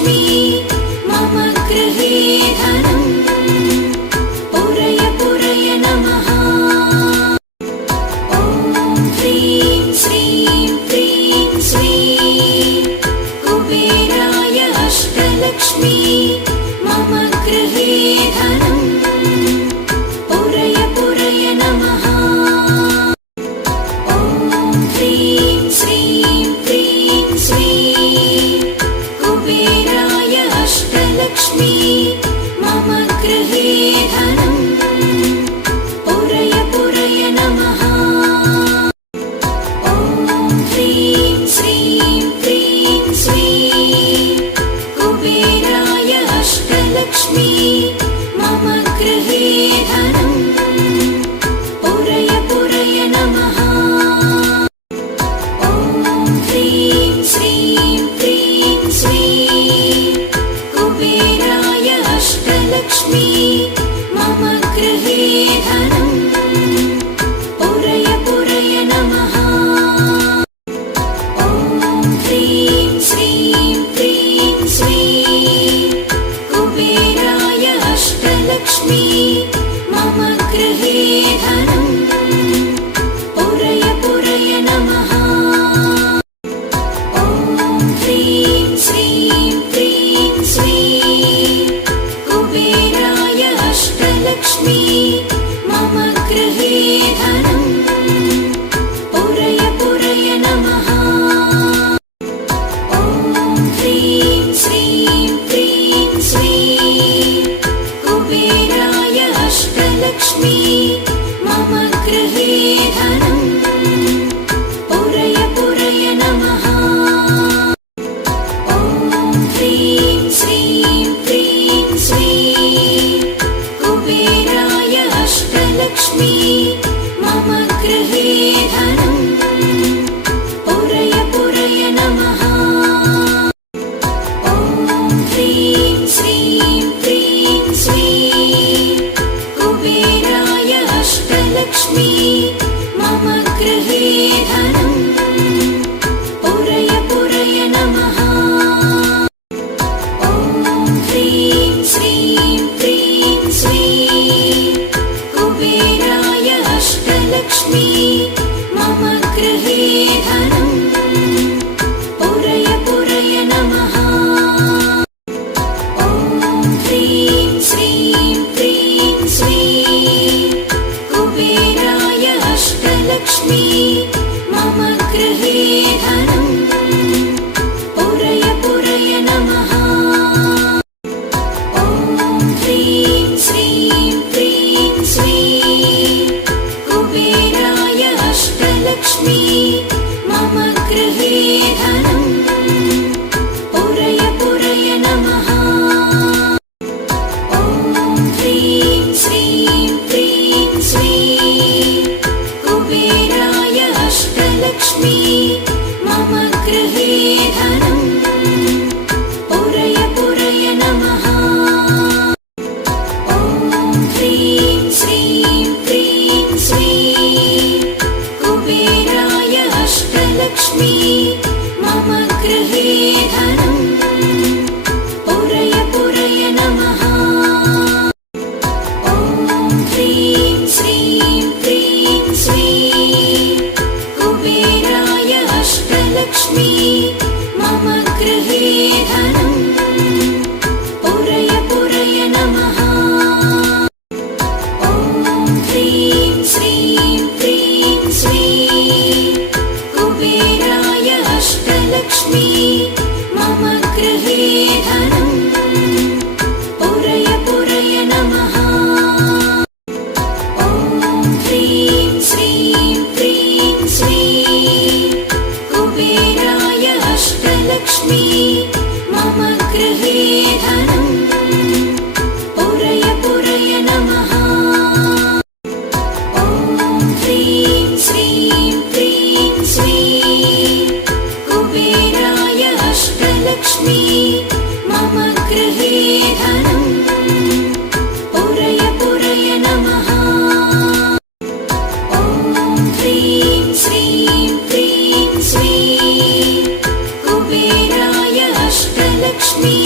अष्टलक्ष्मी मम गृहे धनं पुरय पुरय नमः। ॐ ह्रीं श्रीं क्रीं श्रीं कुबेराय अष्टलक्ष्मी मम गृहे धनं पुरय पुरय नमः। ॐ ह्रीं श्रीं क्रीं श्रीं कुबेराय अष्टलक्ष्मी मम गृहे धनं पुरय पुरय नमः। ॐ ह्रीं श्रीं क्रीं श्रीं कुबेराय अष्टलक्ष्मी मम गृहे धनं पुरय पुरय नमः। ॐ ह्रीं श्रीं क्रीं श्रीं कुबेराय अष्टलक्ष्मी मम गृहे धनं पुरय पुरय नमः। ॐ ह्रीं श्रीं क्रीं श्रीं कुबेराय अष्टलक्ष्मी मम गृहे धनं पुरय पुरय नमः। ॐ ह्रीं श्रीं क्रीं श्रीं कुबेराय अष्टलक्ष्मी मम गृहे धनं पुरय पुरय नमः। ॐ ह्रीं श्रीं क्रीं श्रीं कुबेराय अष्टलक्ष्मी मम गृहे धनं पुरय पुरय नमः। ॐ ह्रीं श्रीं क्रीं श्रीं कुबेराय अष्टलक्ष्मी मम गृहे धनं पुरय पुरय नमः। ॐ ह्रीं श्रीं क्रीं श्रीं कुबेराय अष्टलक्ष्मी मम गृहे धनं पुरय पुरय नमः। ॐ ह्रीं श्रीं क्रीं श्रीं कुबेराय अष्टलक्ष्मी मम गृहे धनं पुरय पुरय नमः। ॐ ह्रीं श्रीं क्रीं श्रीं कुबेराय अष्टलक्ष्मी मम गृहे धनं पुरय पुरय नमः। ॐ ह्रीं श्रीं क्रीं श्रीं कुबेराय अष्टलक्ष्मी मम गृहे धनं पुरय पुरय नमः। ॐ ह्रीं श्रीं क्रीं श्रीं कुबेराय अष्टलक्ष्मी मम गृहे धनं पुरय पुरय नमः। ॐ ह्रीं श्रीं क्रीं श्रीं कुबेराय अष्टलक्ष्मी मम गृहे धनं पुरय पुरय नमः। ॐ ह्रीं श्रीं क्रीं श्रीं कुबेराय अष्टलक्ष्मी मम गृहे धनं पुरय पुरय नमः। ॐ ह्रीं श्रीं क्रीं श्रीं कुबेराय अष्टलक्ष्मी मम गृहे धनं पुरय पुरय नमः। ॐ ह्रीं श्रीं क्रीं श्रीं कुबेराय अष्टलक्ष्मी मम गृहे धनं पुरय पुरय नमः। ॐ ह्रीं श्रीं क्रीं श्रीं कुबेराय अष्टलक्ष्मी मम गृहे धनं पुरय पुरय नमः। ॐ ह्रीं श्रीं क्रीं श्रीं कुबेराय अष्टलक्ष्मी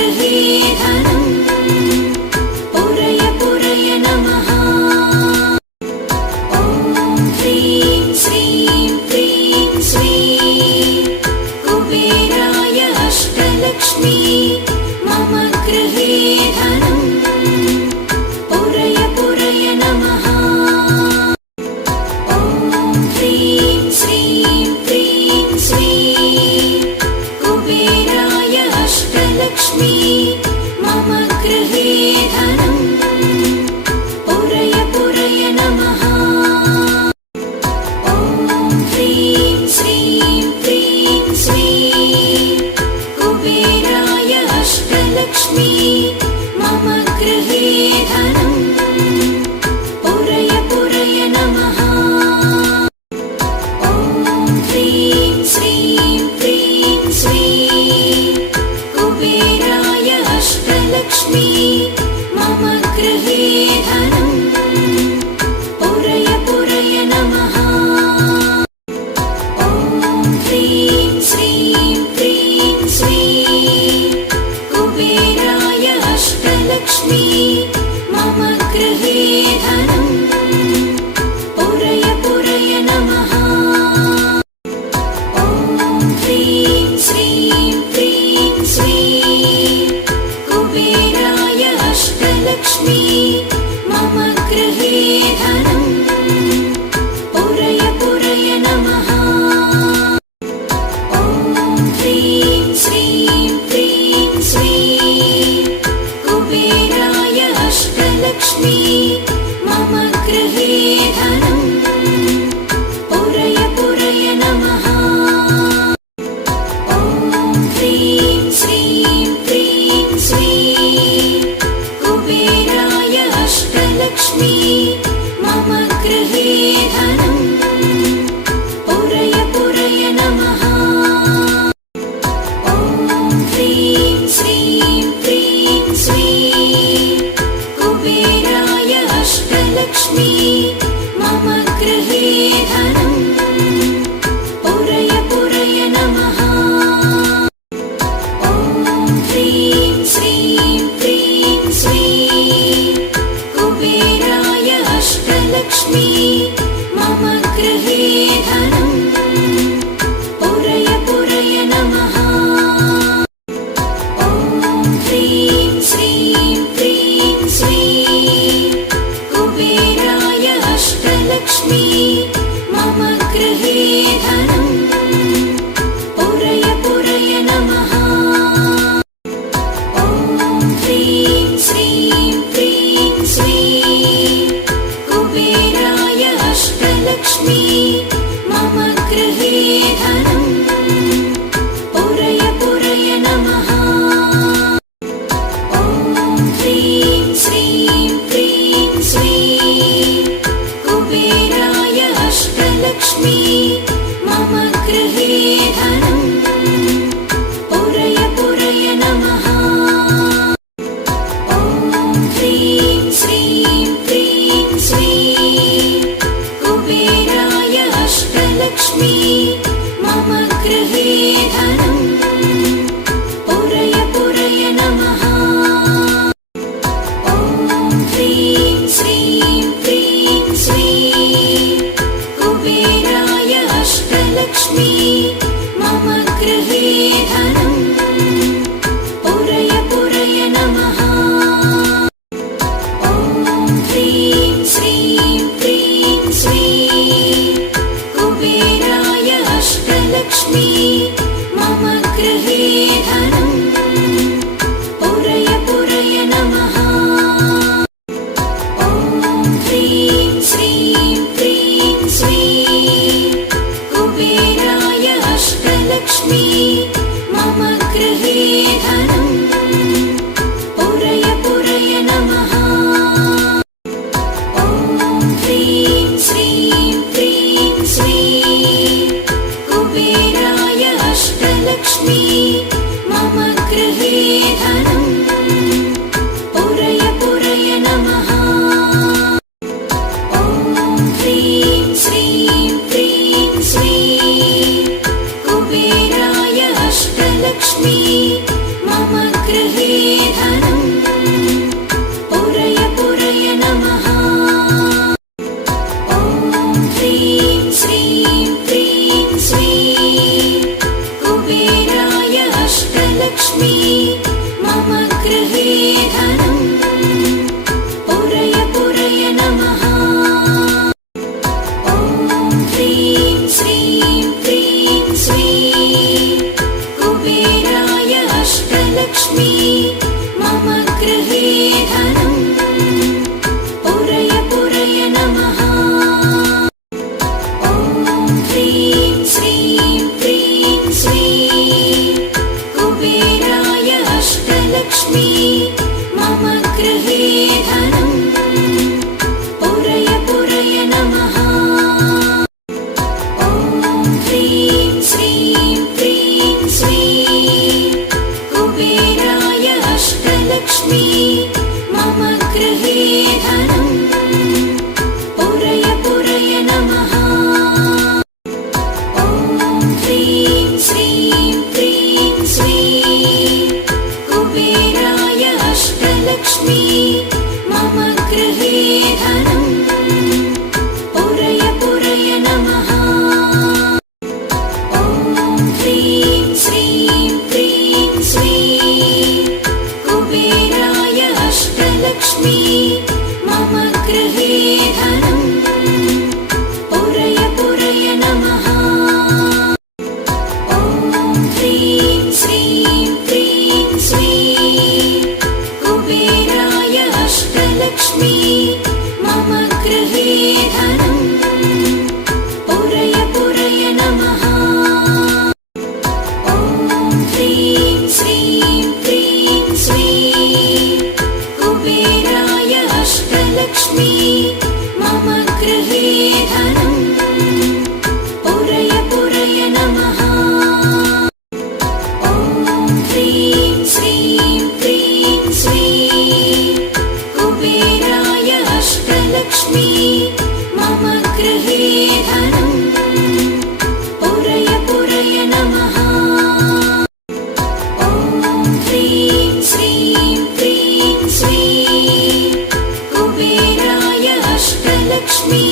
गृहे धनं पुरय पुरय नमः ॐ ह्रीं श्रीं क्रीं श्रीं कुबेराय अष्टलक्ष्मी मम गृहे धनं पुरय पुरय नमः ॐ ह्रीं श्रीं क्रीं श्रीं कुबेराय अष्टलक्ष्मी मम गृहे धनं पुरय पुरय नमः ॐ ह्रीं श्रीं क्रीं श्रीं कुबेराय अष्टलक्ष्मी मम गृहे धनं पुरय पुरय नमः ॐ ह्रीं श्रीं क्रीं श्रीं कुबेराय अष्टलक्ष्मी मम गृहे धनं पुरय पुरय नमः ॐ ह्रीं श्रीं क्रीं श्रीं कुबेराय अष्टलक्ष्मी मम गृहे धनं पुरय पुरय नमः ॐ ह्रीं श्रीं क्रीं श्रीं कुबेराय अष्टलक्ष्मी मम गृहे धनं पुरय पुरय नमः ॐ ह्रीं श्रीं क्रीं श्रीं कुबेराय अष्टलक्ष्मी मम गृहे धनं पुरय पुरय नमः ॐ ह्रीं श्रीं क्रीं श्रीं कुबेराय अष्टलक्ष्मी मम गृहे धनं पुरय पुरय नमः ॐ ह्रीं श्रीं क्रीं श्रीं कुबेराय अष्टलक्ष्मी मम गृहे धनं पुरय पुरय नमः ॐ ह्रीं श्रीं क्रीं श्रीं कुबेराय अष्टलक्ष्मी मम गृहे धनं पुरय पुरय नमः ॐ ह्रीं श्रीं क्रीं श्रीं कुबेराय अष्टलक्ष्मी मम गृहे धनं पुरय पुरय नमः ॐ ह्रीं श्रीं क्रीं श्रीं कुबेराय अष्टलक्ष्मी मम गृहे धनं पुरय पुरय नमः ॐ ह्रीं श्रीं क्रीं श्रीं कुबेराय अष्टलक्ष्मी मम गृहे धनं पुरय पुरय नमः ॐ ह्रीं श्रीं क्रीं श्रीं कुबेराय अष्टलक्ष्मी मम गृहे धनं पुरय पुरय नमः ॐ ह्रीं श्रीं क्रीं श्रीं कुबेराय अष्टलक्ष्मी मम गृहे धनं पुरय पुरय नमः ॐ ह्रीं श्रीं क्रीं श्रीं कुबेराय अष्टलक्ष्मी मम गृहे धनं पुरय पुरय नमः ॐ ह्रीं श्रीं क्रीं श्रीं कुबेराय अष्टलक्ष्मी मम गृहे धनम् पुरय पुरय नमः ॐ ह्रीं श्रीं क्रीं श्रीं कुबेराय अष्टलक्ष्मी मम गृहे धनम् पुरय पुरय नमः ॐ ह्रीं श्रीं क्रीं श्रीं कुबेराय अष्टलक्ष्मी मम गृहे धनम् पुरय पुरय नमः ॐ ह्रीं श्रीं क्रीं श्रीं कुबेराय अष्टलक्ष्मी मम गृहे धनम् पुरय पुरय नमः ॐ ह्रीं श्रीं क्रीं श्रीं कुबेराय अष्टलक्ष्मी मम गृहे धनम् पुरय पुरय नमः ॐ ह्रीं श्रीं क्रीं श्रीं कुबेराय अष्टलक्ष्मी मम गृहे धनम् पुरय पुरय नमः ॐ ह्रीं श्रीं क्रीं श्रीं कुबेराय अष्टलक्ष्मी मम गृहे धनम् पुरय पुरय नमः ॐ ह्रीं श्रीं क्रीं श्रीं कुबेराय अष्टलक्ष्मी मम गृहे धनम् पुरय पुरय नमः ॐ ह्रीं श्रीं क्रीं श्रीं कुबेराय अष्टलक्ष्मी मम गृहे धनम् पुरय पुरय नमः ॐ ह्रीं श्रीं क्रीं श्रीं कुबेराय अष्टलक्ष्मी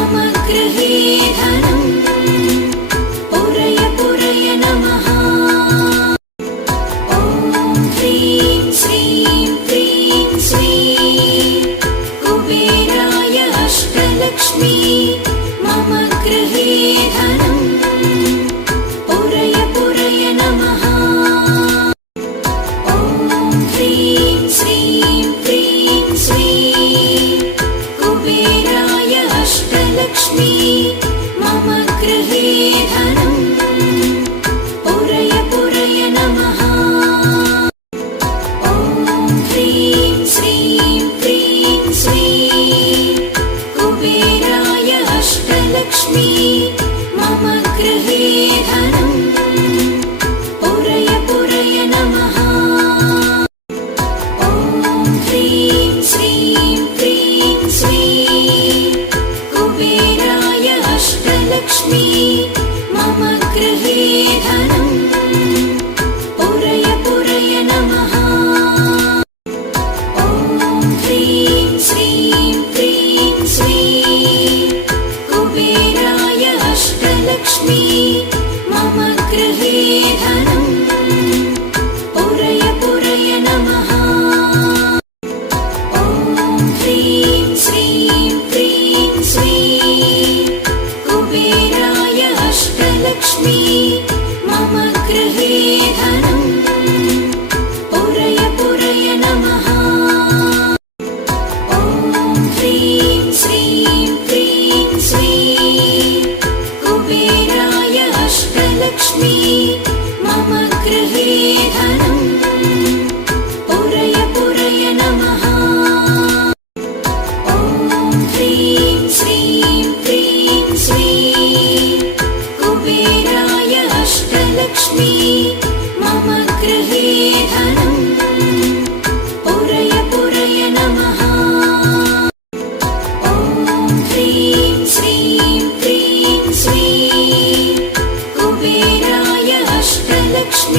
मम गृहे धनं पुरय पुरय नमः ॐ ह्रीं श्रीं क्रीं श्रीं कुबेराय अष्टलक्ष्मी मम गृहे धनं पुरय पुरय नमः ॐ ह्रीं श्रीं क्रीं श्रीं कुबेराय अष्टलक्ष्मी मम गृहे धनं पुरय पुरय नमः ॐ ह्रीं श्रीं क्रीं श्रीं कुबेराय अष्टलक्ष्मी मम गृहे धनं पुरय पुरय नमः ॐ ह्रीं श्रीं क्रीं श्रीं कुबेराय अष्टलक्ष्मी मम गृहे धनं पुरय पुरय नमः ॐ ह्रीं श्रीं क्रीं श्रीं कुबेराय अष्टलक्ष्मी मम गृहे धनं पुरय पुरय नमः ॐ ह्रीं श्रीं क्रीं श्रीं कुबेराय अष्टलक्ष्मी मम गृहे धनं पुरय पुरय नमः ॐ ह्रीं श्रीं क्रीं श्रीं कुबेराय अष्टलक्ष्मी मम गृहे धनं पुरय पुरय नमः ॐ ह्रीं श्रीं क्रीं श्रीं कुबेराय अष्टलक्ष्मी मम गृहे धनं पुरय पुरय नमः ॐ ह्रीं श्रीं क्रीं श्रीं कुबेराय अष्टलक्ष्मी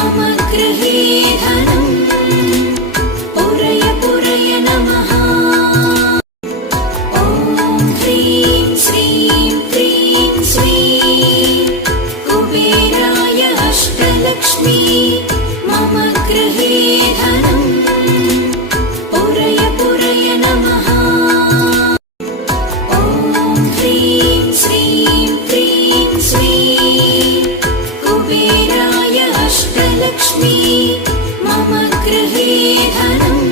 मम गृहे धनम् पुरय पुरय नमः ॐ ह्रीं श्रीं क्रीं श्रीं कुबेराय अष्टलक्ष्मी मम गृहे धनम् पुरय पुरय नमः ॐ ह्रीं श्रीं क्रीं श्रीं कुबेराय अष्टलक्ष्मी मम गृहे धनम्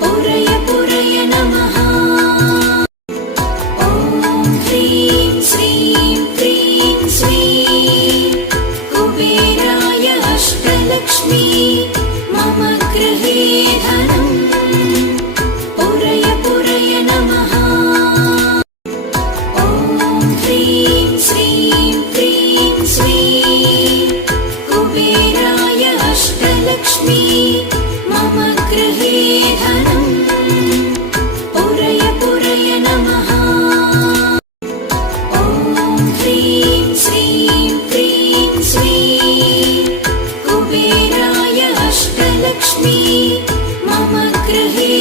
पुरय पुरय नमः ॐ ह्रीं श्रीं क्रीं श्रीं कुबेराय अष्टलक्ष्मी मम गृहे धनम् पुरय पुरय नमः ॐ ह्रीं श्रीं क्रीं श्रीं कुबेराय अष्टलक्ष्मी मम गृहे धनम् पुरय पुरय नमः ॐ ह्रीं श्रीं क्रीं श्रीं कुबेराय अष्टलक्ष्मी मम गृहे